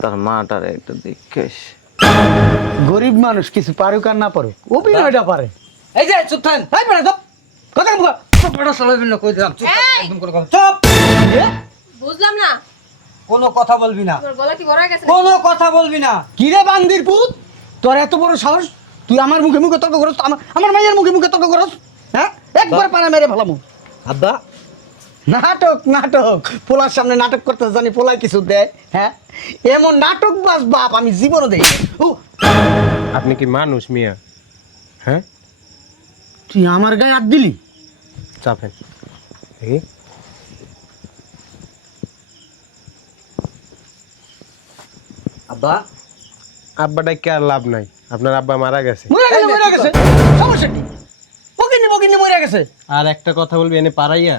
তার মাটার একটু দেখিস। গরিব মানুষ কিছু পারুক আর না পারুক অভিনয়টা পারে। এই যে চুপ থাকেন, এই বেটা চুপ, কথা মুখ বড় সলাবি না, কই দিলাম চুপ থাক, এই! একদম কোনো কথা চুপ। বুঝলাম না, কোনো কথা বলবি না, তোর গলা কি বড় হয়ে গেছে? কোনো কথা বলবি না। কি রে বান্দির পুত, তোর এত বড় সাহস, তুই আমার মুখে মুখে তর্ক করস, আমার মাইয়ের মুখে মুখে তর্ক করস? হ্যাঁ, একবার পানা মেরে ফেলামু। আব্বা নাটক নাটক, পোলার সামনে নাটক করতে জানি পোলায় কিছু দেয়? হ্যাঁ, এমন নাটক বাস বাপ আমি জীবনে দেখি। ও, আপনি কি মানুষ মিয়া? হ্যাঁ, তুই আমার গায়ে হাত দিলি? চাপেন দেখি। আব্বা আব্বাটাই কে আর লাভ নাই, আপনার আব্বা মারা গেছে। মরে গেছে, মরে গেছে, সমস্যা কি? বকিনি বকিনি মরে গেছে। আর একটা কথা বলবি, এনে পারাইয়া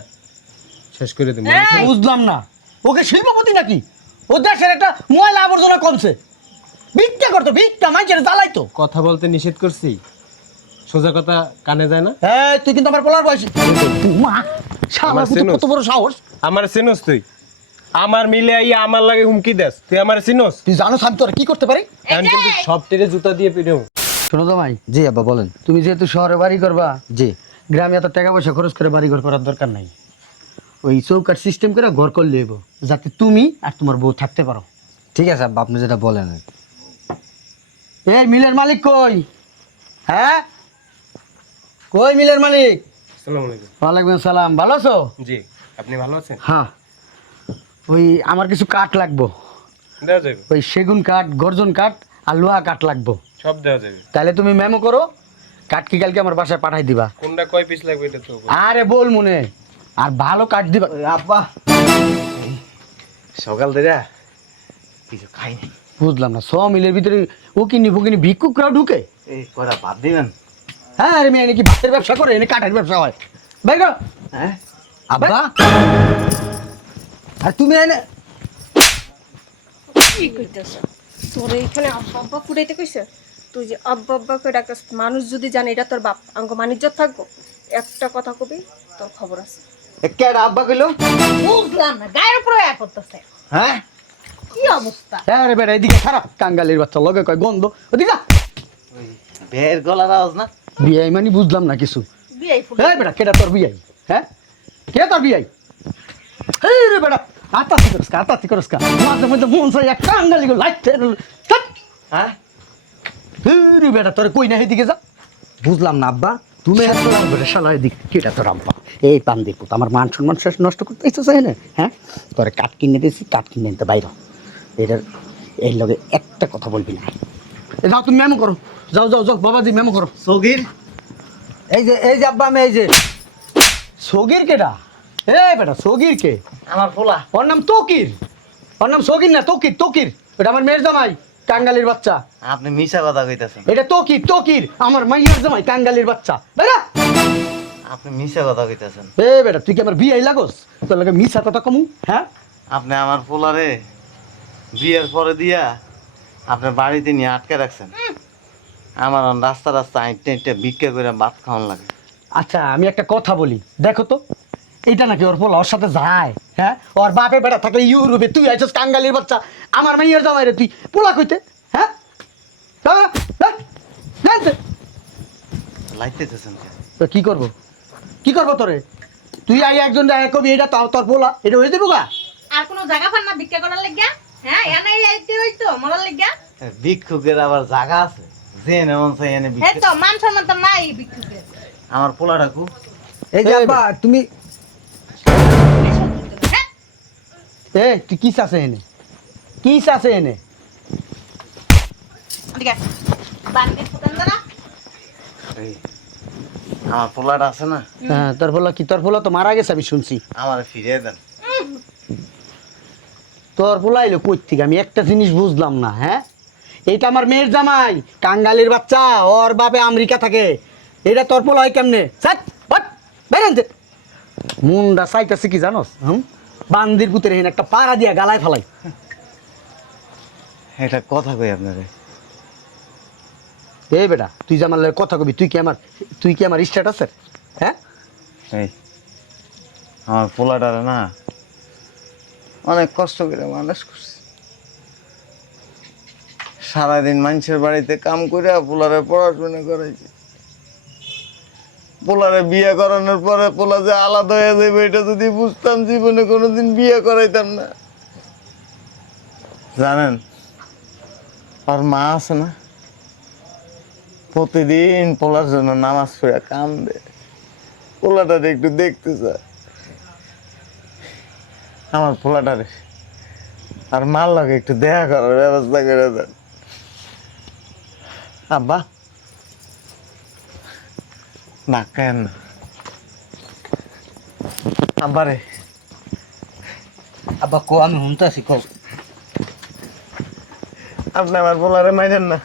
শেষ করে দেবো। এই! বুঝলাম না, ওকে শিল্পপতি নাকি? ও দেশের একটা ময়লা আবর্জনা কমছে, ভিক্ষা করতো, ভিক্ষা মাইকের জ্বালাইতো। কথা বলতে নিষেধ করছি, সোজা কথা কানে যায় না। এই, তুই কিন্তু আমার পোলার বয়সী। মা, শালা আমার পুত চেনস? কত বড় সাহস! আমার চিনোস তুই? আমার মিলে আইয়া আমার লাগে হুমকি দেস, তুই আমার চিনোস? তুই জানোস আমি তোর কি করতে পারি? এখন কিন্তু সব টেরে জুতা দিয়ে পিড়েও। শোনো তো ভাই, জি আব্বা বলেন। তুমি যেহেতু শহরে বাড়ি করবা, জি গ্রামে এত টাকা পয়সা খরচ করে বাড়ি ঘর করার দরকার নাই। ওই চৌকাট সিস্টেম করে ঘর করলে হইব, যাতে তুমি আর তোমার বউ থাকতে পারো। ঠিক আছে আব্বা, আপনি যেটা বলেন আর কি। এই মিলের মালিক কই? হ্যাঁ, কই মিলের মালিক? আসসালামু আলাইকুম। ওয়ালাইকুম আসসালাম, ভালো আছো? জি, আপনি ভালো আছেন? হ্যাঁ, ওই আমার কিছু কাঠ লাগবো, দেওয়া যাবে, ওই সেগুন কাঠ, গর্জন কাঠ আর লোহা কাঠ লাগবো। সব দেওয়া যাবে। তাহলে তুমি মেমো করো, কাঠ কি কালকে আমার বাসায় পাঠাই দিবা। কোনটা কয় পিস লাগবে এটা তো বল। আরে বল মনে, আর ভালো কাঠ দিবা। আব্বা সকাল থেকে কিছু খাইনি। বুঝলাম না, 100 মিলের ভিতরে উকিনি ফুকিনি ভিক্ষুকরাও ঢুকে? এই করা বাদ দিবেন। হ্যাঁ, আরে মেয়ে নাকি ভাতের ব্যবসা করে, এনে কাঠের ব্যবসা হয়? ভাই গো, হ্যাঁ, আব্বা, আর তুমি এনে কি কইতেছ? তোর এইখানে আব্বা আব্বা ফুটাইতে কইছে? তুই যে আব্বা আব্বা করে ডাকস, মানুষ যদি জানে এটা তোর বাপ, আঙ্গ মানিজ্জত থাকবো? একটা কথা কবি, তোর খবর আছে। কেডা আব্বা কইলো? বুঝলাম না, গায়ের উপরে এক করতেছে। হ্যাঁ, কি অবস্থা? হ্যাঁ রে বেটা, এদিকে খারাপ কাঙ্গালির বাচ্চা, লগে কয় গন্ধ, ওদিকে যা। বের গলার আওয়াজ না? বিয়াই মানে বুঝলাম না কিছু। বিয়াই ফুল। হ্যাঁ বেটা, কেটা তোর বিয়াই? হ্যাঁ, কে তোর বিয়াই? এই রে বেটা, আতাতি করস কা, আতাতি করস কা, মাঝে মধ্যে মন চাই এক কাঙ্গালি গো লাইতে। হ্যাঁ, এই রে বেটা, তোর কই না, এদিকে যা। বুঝলাম না আব্বা, তুমি এত বেটা শালা, এদিকে কেটা তোর আব্বা? এই পান্দির পুত, আমার মান সম্মান শেষ নষ্ট করতে ইচ্ছা চাই না? হ্যাঁ, তোরে কাঠ কিনে দিয়েছি, কাঠ কিনে নিতে বাইরে। এটার এর লগে একটা কথা বলবি না। এ যাও, তুমি মেমো করো, যাও যাও যাও, বাবাজি মেমো করো। সগির এই যে আব্বা, আমি এই যে সগির কেডা? এ বেটা, সগির কে? আমার পোলা। ওর নাম তকির, ওর নাম সগির না, তকির, তকির। এটা আমার মেয়ের জামাই, কাঙ্গালির বাচ্চা। আপনি মিছা কথা কইতাছেন। এটা তকির, তকির আমার মাইয়ার জামাই, কাঙ্গালির বাচ্চা। বেটা, আপনি মিছা কথা কইতাছেন। এ বেটা, তুই কি আমার বিয়ে লাগোস? তোর লাগে মিছা কথা কমু? হ্যাঁ, আপনি আমার পোলারে বিয়ের পরে দিয়া আপনার বাড়িতে নিয়ে আটকে রাখছেন। আমার রাস্তা রাস্তা আইটে আইটে ভিক্ষা করে ভাত খাওয়ান লাগে। আচ্ছা আমি একটা কথা বলি, দেখো তো, এইটা নাকি ওর পোলা ওর সাথে যায়? হ্যাঁ, ওর বাপে বেটা থাকে ইউরোপে, তুই আইছস কাঙ্গালির বাচ্চা আমার মাইয়ার জামাই রে, তুই পোলা কইতে? হ্যাঁ, লাইতেছেন কেন? তো কি করব, কি করবো তোরে? তুই আই একজন কবি এটা তোর পোলা, এটা হয়ে যাবো গা? আর কোনো জায়গা পান না ভিক্ষা করার লাগিয়া? হ্যাঁ, এনে আইতে হইতো মরার লাগিয়া? ভিক্ষুকের আবার জায়গা আছে, যে এমন চাই এনে হ্যাঁ ভিক্ষা। তো, মান সম্মান তো নাই ভিক্ষুকের। আমার পোলাটা খুব এই যে আব্বা তুমি হ্যাঁ, এ তুই কি চাষে এনে, কি চাষে এনে? ঠিক আছে, বান্দির ফুটান দাঁড়া। এই, আমার পোলাটা আছে না, হ্যাঁ, তোর পোলা কি? তোর পোলা তো মারা গেছে আমি শুনছি। আমার ফিরিয়ে দেন। তোর পোলা এলো কই থেকে? আমি একটা জিনিস বুঝলাম না। হ্যাঁ, এইটা আমার মেয়ের জামাই, কাঙ্গালির বাচ্চা, ওর বাপে আমেরিকা থাকে, এটা তোর পোলা হয় কেমনে? ছাট, বাট, বাইরে আনতে। মুন্ডা চাইতেছে কি জানোস? বান্দির পুতের হেন একটা পাড়া দিয়া গালায় ফেলাই। এটা কথা কই আপনারে। এ বেটা, তুই যে আমার লগে কথা কবি, তুই কি আমার স্ট্যাটাসের? হ্যাঁ, এই আমার পোলাটারে না অনেক কষ্ট করে মানুষ করছি। সারাদিন মানুষের বাড়িতে কাম করে পোলারে পড়াশোনা করাইছি। পোলারে বিয়ে করানোর পরে পোলা যে আলাদা হয়ে যাবে এটা যদি বুঝতাম জীবনে কোনোদিন বিয়ে করাইতাম না। জানেন আর মা আছে না, প্রতিদিন পোলার জন্য নামাজ পড়ে কাম দেয়, পোলাটারে একটু দেখতে চায়। আমার পোলাটারে আর মার লাগে একটু দেখা করার ব্যবস্থা করে দেন। আব্বা না কেন আব্বারে আব্বা কো আমি শুনতে আছি কো। আপনি আমার পোলারে মাইরেন না।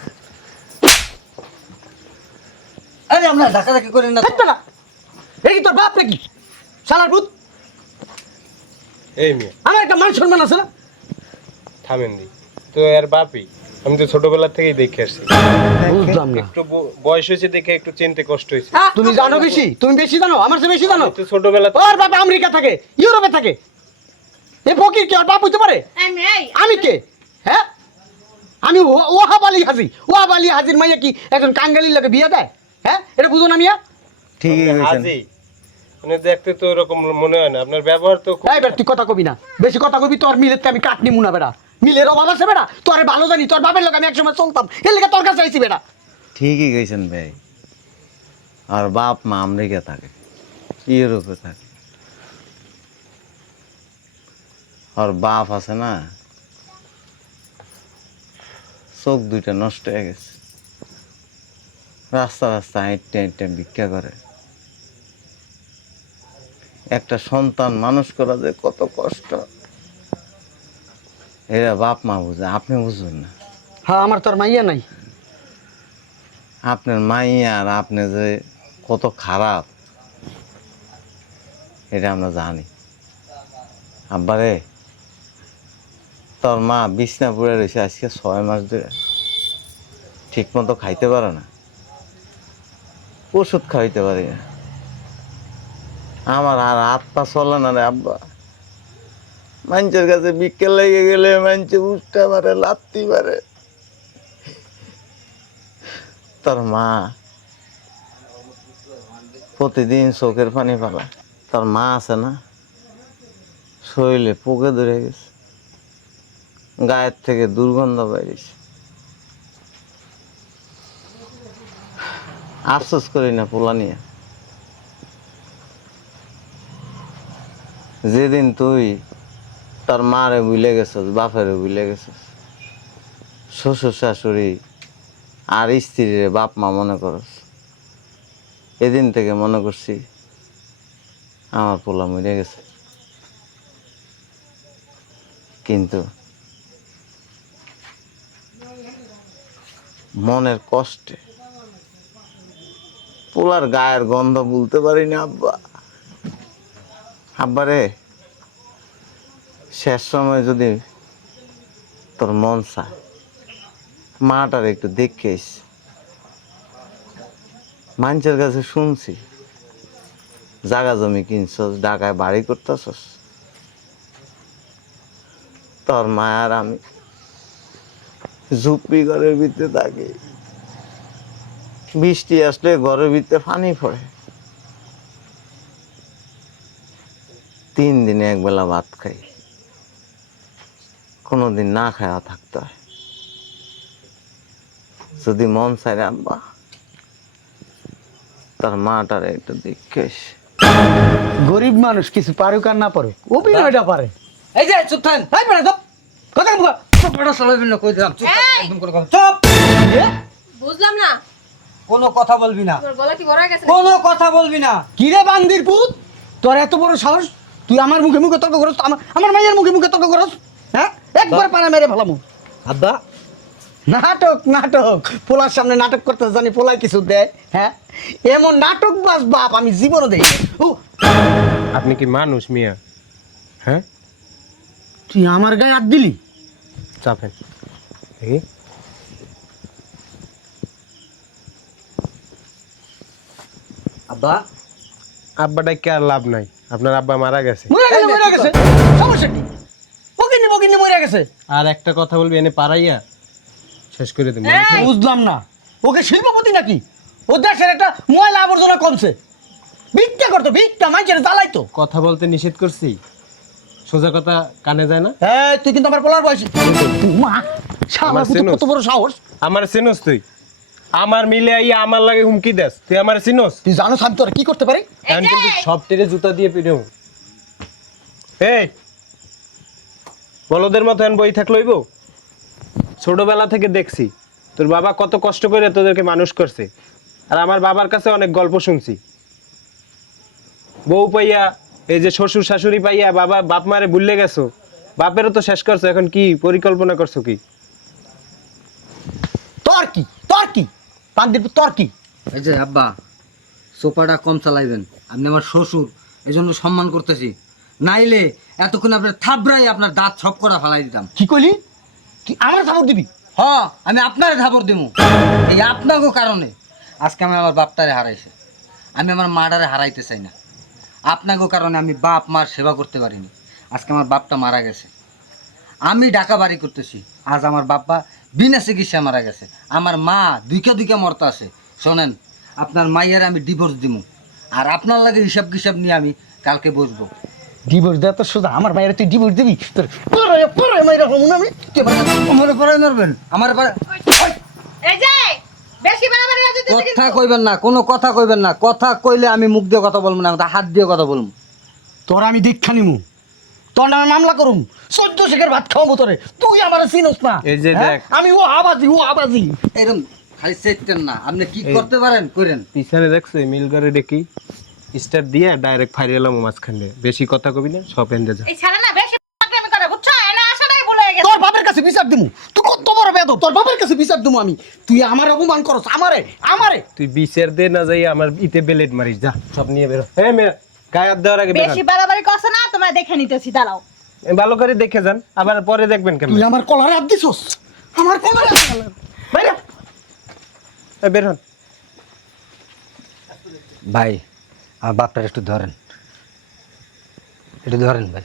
আরে আমরা ধাক্কাধাক্কি করি না তো। থাকবে না, এই কি তোর বাপ নাকি শালার ভূত? এই মেয়ে আমার একটা মান সম্মান আছে না? থামেন দি, তো এর বাপি আমি তো ছোটবেলা থেকেই দেখে আসছি। বুঝলাম না। একটু বয়স হয়েছে দেখে একটু চিনতে কষ্ট হয়েছে। তুমি জানো বেশি, তুমি বেশি জানো, আমার চেয়ে বেশি জানো। আমি তো ছোটবেলা ওর বাপ আমেরিকা থাকে, ইউরোপে থাকে। এ ফকির কি ওর বাপ হইতে পারে? আমি কে? হ্যাঁ, আমি ওহাব আলী হাজি। ওহাব আলী হাজির মাইয়া কি একজন কাঙ্গালির লোকে বিয়ে দেয়? হ্যাঁ, এটা বুঝো না মিয়া? ঠিকই বলছেন। হাজি মানে দেখতে তো এরকম মনে হয় না, আপনার ব্যবহার তো খুব- এই বেটা তুই কথা কবি না, বেশি কথা কবি তোর মিলেতে আমি কাট নিমু না বেটা। মিলের অভাব আছে বেটা, তোরে ভালো জানি, তোর বাপের লোক আমি একসময় চলতাম, এর লেগে তোর কাছে আইছি বেটা। ঠিকই গেছেন ভাই, আর বাপ মা আমেরিকা থাকে, ইউরোপে থাকে। আর বাপ আছে না, চোখ দুইটা নষ্ট হয়ে গেছে, রাস্তা রাস্তা হাঁটতে হাঁটতে ভিক্ষা করে। একটা সন্তান মানুষ করা যে কত কষ্ট, এরা বাপ মা বুঝে, আপনি বুঝবেন না। হ্যাঁ, আমার তোর মাইয়া নাই। আপনার মাইয়া আর আপনি যে কত খারাপ এটা আমরা জানি। আব্বারে, তোর মা বিছনা পড়ে রয়েছে আজকে 6 মাস ধরে, ঠিক মতো খাইতে পারে না, ওষুধ খাইতে পারি না। আমার আর হাত পা চলে না রে আব্বা। মানুষের কাছে বিকেল লেগে গেলে মানুষে উঠতে পারে, লাত্তি পারে। তোর মা প্রতিদিন চোখের পানি পালা। তোর মা আছে না, শরীরে পোকে ধরে গেছে, গায়ের থেকে দুর্গন্ধ বাইরেছে। আফসোস করি না পোলা নিয়ে। যেদিন তুই তোর মারে ভুলে গেছস, বাপেরে ভুলে গেছস, শ্বশুর শাশুড়ি আর স্ত্রীরে বাপ মা মনে করস, এদিন থেকে মনে করছি আমার পোলা মরে গেছে। কিন্তু মনের কষ্টে পোলার গায়ের গন্ধ বলতে পারি না আব্বা। আব্বারে, শেষ সময় যদি তোর মন চায় মাটার একটু দেখিস। মানুষের কাছে শুনছি জাগা জমি কিনছস, ঢাকায় বাড়ি করতেছস। তোর মায়ার আমি ঝুপড়ি ঘরের ভিতরে থাকি, বৃষ্টি আসলে ঘরের ভিতরে পানি পড়ে, 3 দিনে একবেলা ভাত খাই, কোনোদিন না খাওয়া থাকতে হয়। যদি মন চায় রে আব্বা, তার মাটারে একটু দেখিস। গরিব মানুষ কিছু পারুক আর না পারুক, অভিনয়টা পারে। এই যে চুপ থাক। এই বেটা চুপ, কথা মুখা। চুপ বেটা চালাবি না কই দিলাম। চুপ থাক, এই! একদম কোনো কথা। চুপ। বুঝলাম না, কোনো কথা বলবি না, তোর গলা কি বড় হয়ে গেছে? কোনো কথা বলবি না। কিরে বান্দির পুত, তোর এত বড় সাহস, তুই আমার মুখে মুখে তর্ক করস, আমার মাইয়ের মুখে মুখে তর্ক করস? হ্যাঁ, একবার পানা মেরে ফেলামু। আব্বা নাটক নাটক, পোলার সামনে নাটক করতে জানি, পোলায় কিছু দেয়? হ্যাঁ, এমন নাটক বাস বাপ আমি জীবনও দেই। আপনি কি মানুষ মিয়া? হ্যাঁ, তুই আমার গায়ে হাত দিলি? চাপেন দেখি। আব্বা আব্বাটা কি আর লাভ নাই, আপনার আব্বা মারা গেছে। মরে গেছে, মরে গেছে, সমস্যা কি? বকিনি বকিনি মরে গেছে। আর একটা কথা বলবি, এনে পারাইয়া শেষ করে দেব বুঝলাম না, ওকে শিল্পপতি নাকি? ও দেশের একটা ময়লা আবর্জনা কমছে, ভিক্ষা করতো, ভিক্ষা মানুষের জ্বালাইতো। কথা বলতে নিষেধ করছি, সোজা কথা কানে যায় না। হ্যাঁ, তুই কিন্তু আমার পোলার বয়সী। মা, শালা চেনো? কত বড় সাহস! আমার চিনোস তুই? আমার মিলে আইয়া আমার লাগে হুমকি দেস, তুই আমার চিনোস? তুই জানো আমি তোরা কি করতে পারি? এখন কিন্তু সব টেরে জুতা দিয়ে পিড়েও। এই বলদের মতো এখন বই থাকলইব? ছোটবেলা থেকে দেখছি তোর বাবা কত কষ্ট করে তোদেরকে মানুষ করছে, আর আমার বাবার কাছে অনেক গল্প শুনছি। বউ পাইয়া, এই যে শ্বশুর শাশুড়ি পাইয়া বাবা বাপ মারে ভুললে গেছো, বাপেরও তো শেষ করছো, এখন কি পরিকল্পনা করছো কি? তোর কি, তোর কি পান্ডির, তোর কি? এই যে আব্বা, সোফাটা কম চালাইবেন, আপনি আমার শ্বশুর, এই জন্য সম্মান করতেছি। নাইলে এতক্ষণ আপনার থাবড়াই আপনার দাঁত সব করা ফালাই দিতাম। কি কইলি? তুই আমার খবর দিবি? হ, আমি আপনারে ধাবর দিব। এই আপনাকে কারণে আজকে আমি আমার বাপটারে হারাইছে, আমি আমার মাটারে হারাইতে চাই না। আপনাকে কারণে আমি বাপ মার সেবা করতে পারিনি, আজকে আমার বাপটা মারা গেছে। আমি ঢাকা বাড়ি করতেছি, আজ আমার বাপ্পা বিনা চিকিৎসায় মারা গেছে। আমার মা দুইকা মরতে আছে। শোনেন, আপনার মাইয়ারে আমি ডিভোর্স দিব, আর আপনার লাগে হিসাব কিসাব নিয়ে আমি কালকে বসবো। ডিভোর্স দেওয়া তো সোজা, আমার বাইরে তুই ডিভোর্স দিবি? তোর পরে পরে মাইরা হমু না আমি। তুই আমার পরে মারবেন আমার এই যে বেশি বাড়াবাড়ি হচ্ছে কথা কইবেন না, কোনো কথা কইবেন না। কথা কইলে আমি মুখ দিয়ে কথা বলবো না, আমি হাত দিয়ে কথা বলবো। তোর আমি দীক্ষা নিমু, তোর নামে মামলা করুম, 14 শেখের ভাত খাওয়াবো তোরে। তুই আমার চিনোস না। এই যে হ্যাঁ? দেখ। আমি ও আবাজি, ও আবাজি। এরকম খালি চেতেন না, আপনি কি করতে পারেন করেন। পিছনে দেখছো মিল করে ডেকি স্টার্ট দিয়ে ডাইরেক্ট ফাইরে এলাম মাঝখানে। বেশি কথা কবি না, সব এন্ডে যা। এই ছাড়া না বেশি পাগলামি করে বুঝছো, এনা আসাটাই ভুলে গেছে। তোর বাপের কাছে বিচার দিমু। তুই কত বড় বেদব, তোর বাপের কাছে বিচার দিমু আমি। তুই আমার অপমান করছ, আমারে আমারে। তুই বিচার দে না যাই আমার ইতে বেলেট মারিস, যা সব নিয়ে বেরো। হ্যাঁ মেয়ে, গায়ে হাত দেওয়ার আগে বেরো। বেশি বাড়াবাড়ি করছ না, তোমার দেখে নিতেছি, দাঁড়াও। ভালো করে দেখে যান, আবার পরে দেখবেন কেমন। তুই আমার কলারে হাত দিছস, আমার কলারে হাত দিছস। বাইরে বের হন। ভাই, আমার বাপটার একটু ধরেন, একটু ধরেন ভাই।